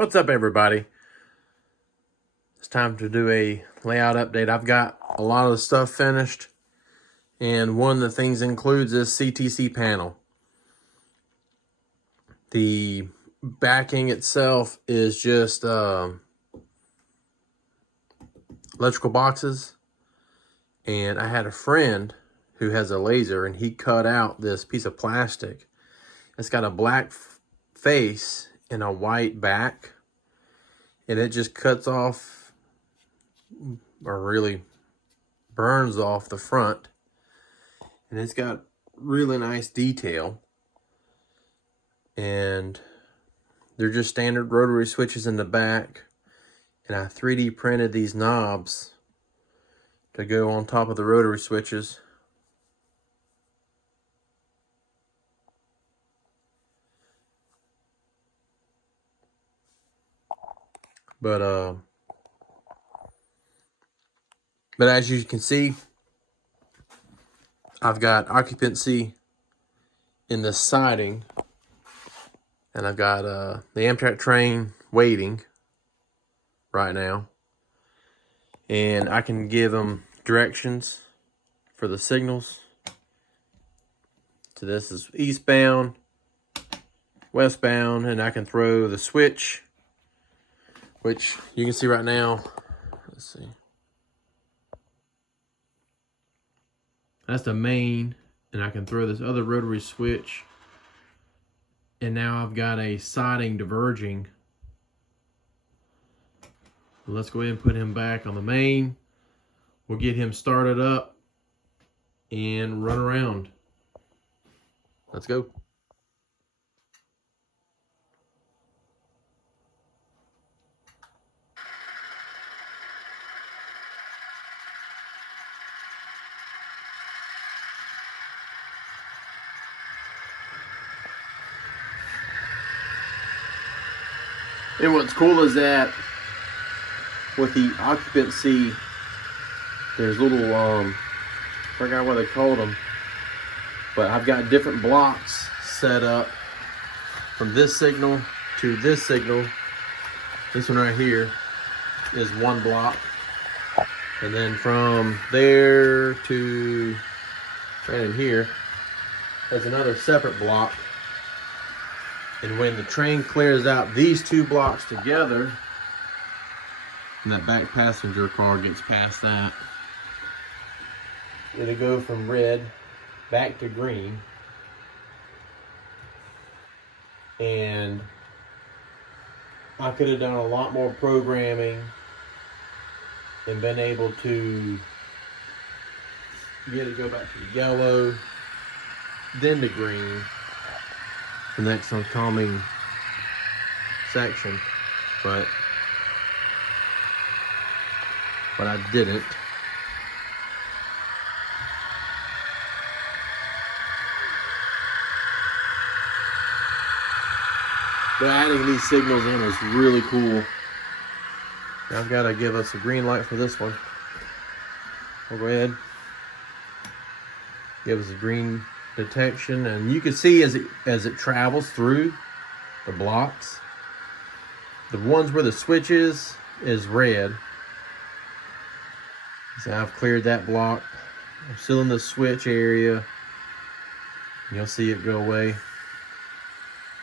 What's up, everybody? It's time to do a layout update. I've got a lot of the stuff finished, and one of the things includes this CTC panel. The backing itself is just electrical boxes, and I had a friend who has a laser, and he cut out this piece of plastic. It's got a black face and a white back, and it just cuts off, or really burns off the front, and it's got really nice detail. And they're just standard rotary switches in the back, and I 3D printed these knobs to go on top of the rotary switches. But as you can see, I've got occupancy in the siding, and I've got the Amtrak train waiting right now, and I can give them directions for the signals. So this is eastbound, westbound, and I can throw the switch, which you can see right now. Let's see. That's the main, and I can throw this other rotary switch. And now I've got a siding diverging. Let's go ahead and put him back on the main. We'll get him started up and run around. Let's go. And what's cool is that with the occupancy, there's little, I forgot what they called them, but I've got different blocks set up from this signal to this signal. This one right here is one block. And then from there to right in here, there's another separate block. And when the train clears out these two blocks together, and that back passenger car gets past that, it'll go from red back to green. And I could have done a lot more programming and been able to get it go back to yellow, then to green, the next oncoming section, but I didn't. But adding these signals in is really cool. Now I've got to give us a green light for this one. We'll go ahead, give us a green detection, and you can see as it travels through the blocks, the ones where the switch is red. So I've cleared that block. I'm still in the switch area. You'll see it go away,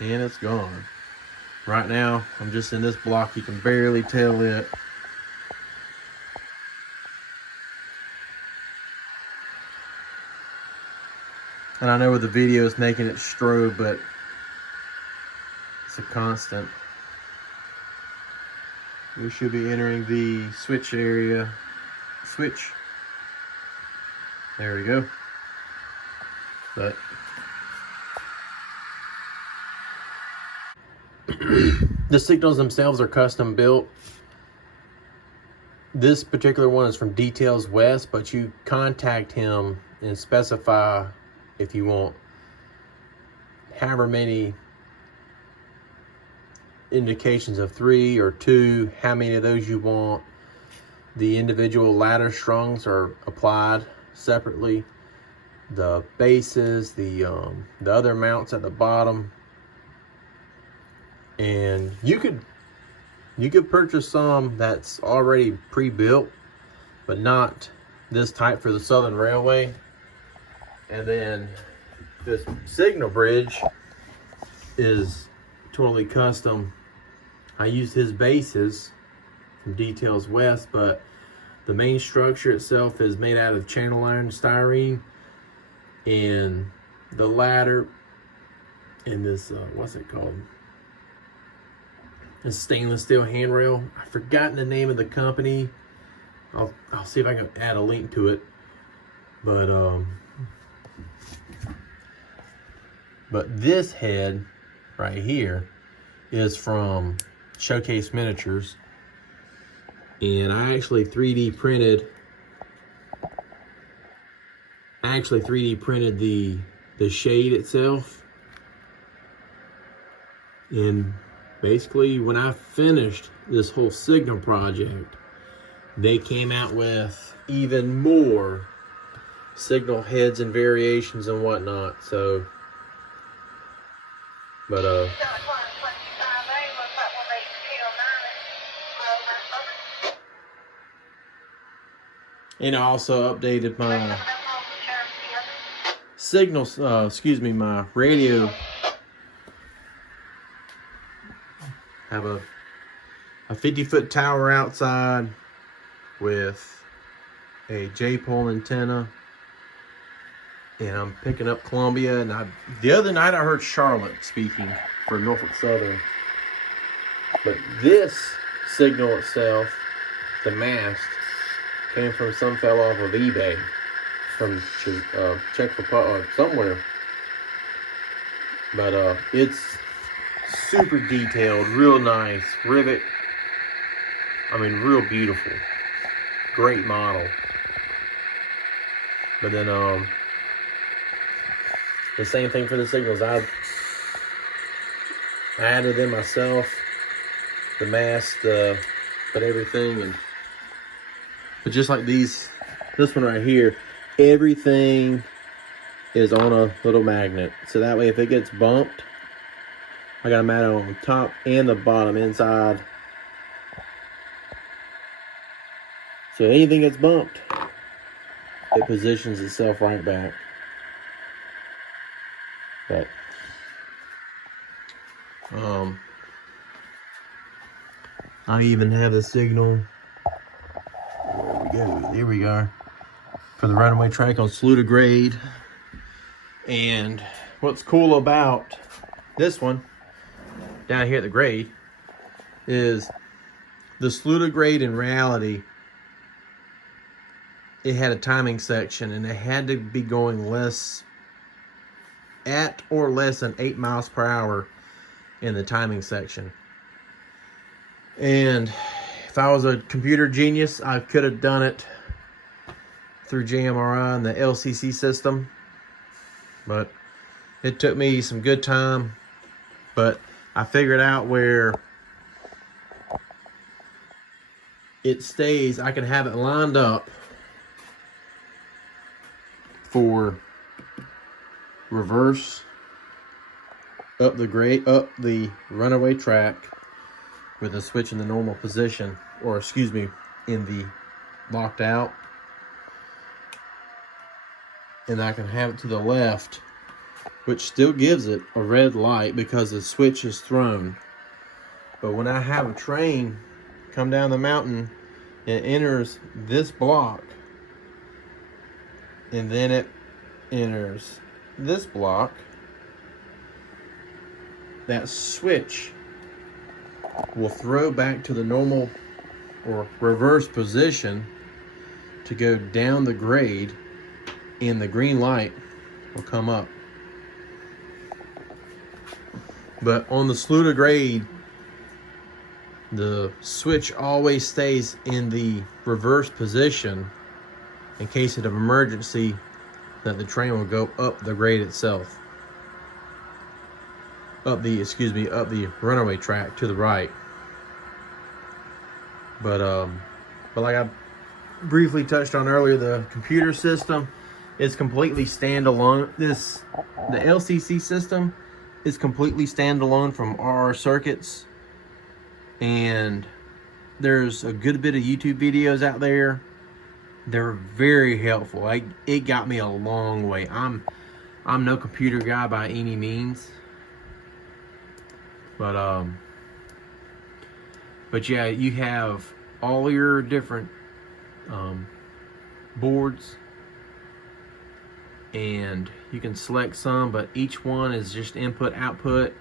and it's gone. Right now I'm just in this block. You can barely tell it. And I know with the video it's making it strobe, but it's a constant. We should be entering the switch area. Switch. There we go. But the signals themselves are custom built. This particular one is from Details West, but you contact him and specify if you want however many indications of 3 or 2, how many of those you want. The individual ladder strungs are applied separately. The bases, the other mounts at the bottom, and you could You could purchase some that's already pre-built, but not this type for the Southern Railway. And then this signal bridge is totally custom. I used his bases from Details West, but the main structure itself is made out of channel iron styrene, and the ladder and this what's it called? This stainless steel handrail. I've forgotten the name of the company. I'll see if I can add a link to it. But this head right here is from Showcase Miniatures, and I actually 3D printed. The shade itself, and basically when I finished this whole signal project, they came out with even more signal heads and variations and whatnot. So, but and I also updated my signals, my radio. Have a 50-foot tower outside with a J-pole antenna, and I'm picking up Columbia. And the other night I heard Charlotte speaking for Norfolk Southern, but this signal itself, the mast, came from some fellow off of eBay from Czech Republic somewhere. But it's super detailed, real nice rivet. I mean, real beautiful, great model. But then the same thing for the signals. I added them myself, the mast, but everything. But just like this one right here, everything is on a little magnet. So that way if it gets bumped, I got a magnet on the top and the bottom inside. So anything gets bumped, it positions itself right back. But I even have the signal. There we are, for the runaway track on Sluta Grade. And what's cool about this one down here at the grade is the Sluta Grade, in reality, it had a timing section, and it had to be going less than 8 miles per hour in the timing section. And if I was a computer genius, I could have done it through JMRI and the LCC system, but it took me some good time. But I figured out where it stays. I can have it lined up for reverse up the runaway track with a switch in the normal position, or in the locked out. And I can have it to the left, which still gives it a red light because the switch is thrown. But when I have a train come down the mountain, it enters this block, and then it enters this block, that switch will throw back to the normal or reverse position to go down the grade, and the green light will come up. But on the Sluta Grade, the switch always stays in the reverse position in case of an emergency, that the train will go up the grade itself. Up the runaway track to the right. But like I briefly touched on earlier, the computer system is completely standalone. The LCC system is completely standalone from RR Circuits, and there's a good bit of YouTube videos out there. They're very helpful. It got me a long way. I'm no computer guy by any means, but yeah, you have all your different boards, and you can select some, but each one is just input output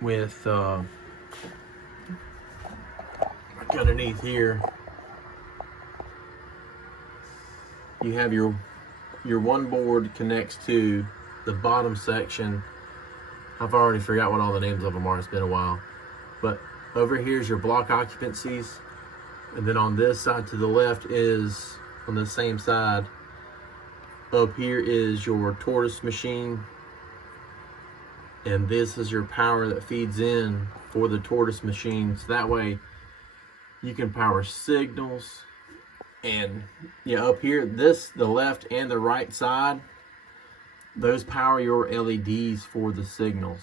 with underneath here you have your one board connects to the bottom section. I've already forgot what all the names of them are, it's been a while, but over here is your block occupancies, and then on this side to the left is, on the same side up here, is your tortoise machine, and this is your power that feeds in for the tortoise machine, so that way you can power signals. And yeah, up here, the left and the right side, those power your LEDs for the signals.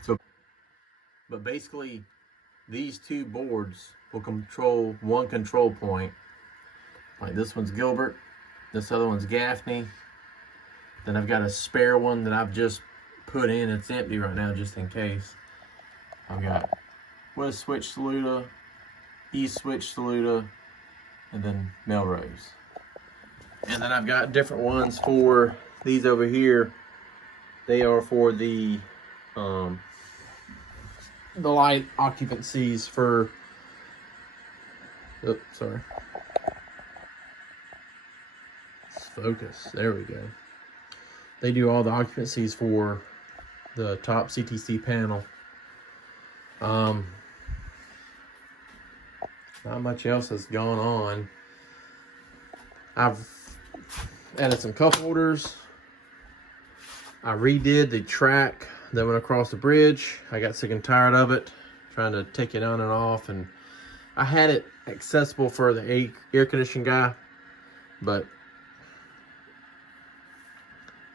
So, but basically these two boards will control one control point. Like this one's Gilbert, this other one's Gaffney. Then I've got a spare one that I've just put in. It's empty right now just in case. I've got West Switch Sluta, East Switch Sluta, and then Melrose. And then I've got different ones for these over here. They are for the light occupancies for, oops, sorry. Let's focus, there we go. They do all the occupancies for the top CTC panel. Not much else has gone on. I've added some cup holders. I redid the track that went across the bridge. I got sick and tired of it, trying to take it on and off, and I had it accessible for the air conditioning guy, but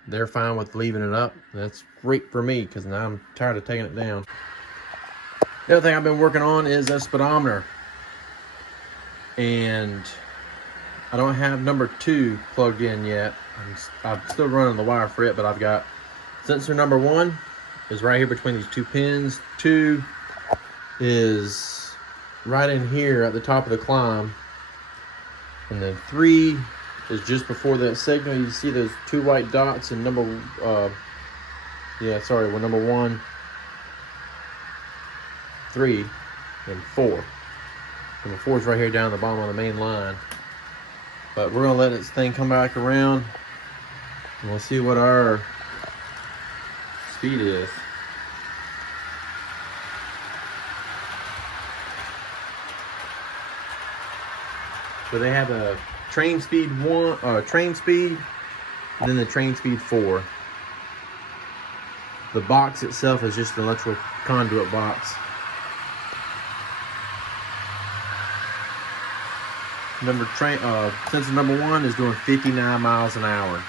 they're fine with leaving it up. That's great for me because now I'm tired of taking it down. The other thing I've been working on is a speedometer, and I don't have number 2 plugged in yet. I'm still running the wire for it, but I've got sensor number 1 is right here between these 2 pins. 2 is right in here at the top of the climb, and then 3 is just before that signal. You see those 2 white dots, and number 1, 3, and 4. Number 4 is right here down the bottom of the main line. But we're gonna let this thing come back around, and we'll see what our speed is. So they have a train speed 1, train speed, and then the train speed 4. The box itself is just an electrical conduit box. Sensor number 1 is doing 59 miles an hour.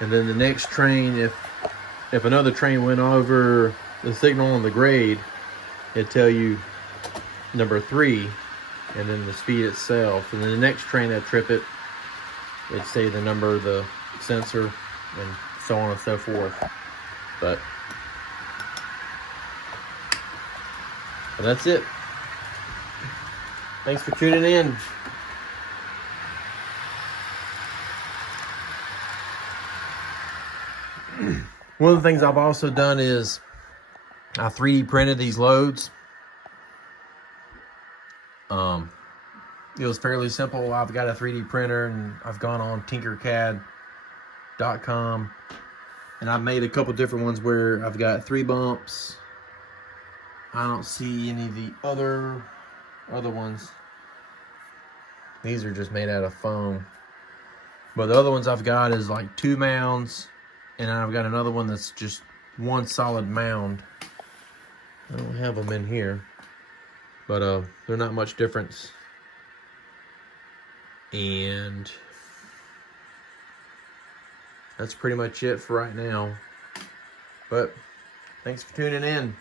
And then the next train, if another train went over the signal on the grade, it'd tell you number 3 and then the speed itself. And then the next train that trip it, it'd say the number of the sensor and so on and so forth. But that's it. Thanks for tuning in. One of the things I've also done is I 3D printed these loads. It was fairly simple. I've got a 3D printer, and I've gone on tinkercad.com, and I've made a couple different ones where I've got 3 bumps. I don't see any of the other ones. These are just made out of foam. But the other ones I've got is like 2 mounds, and I've got another one that's just 1 solid mound. I don't have them in here, but they're not much difference And that's pretty much it for right now. But thanks for tuning in.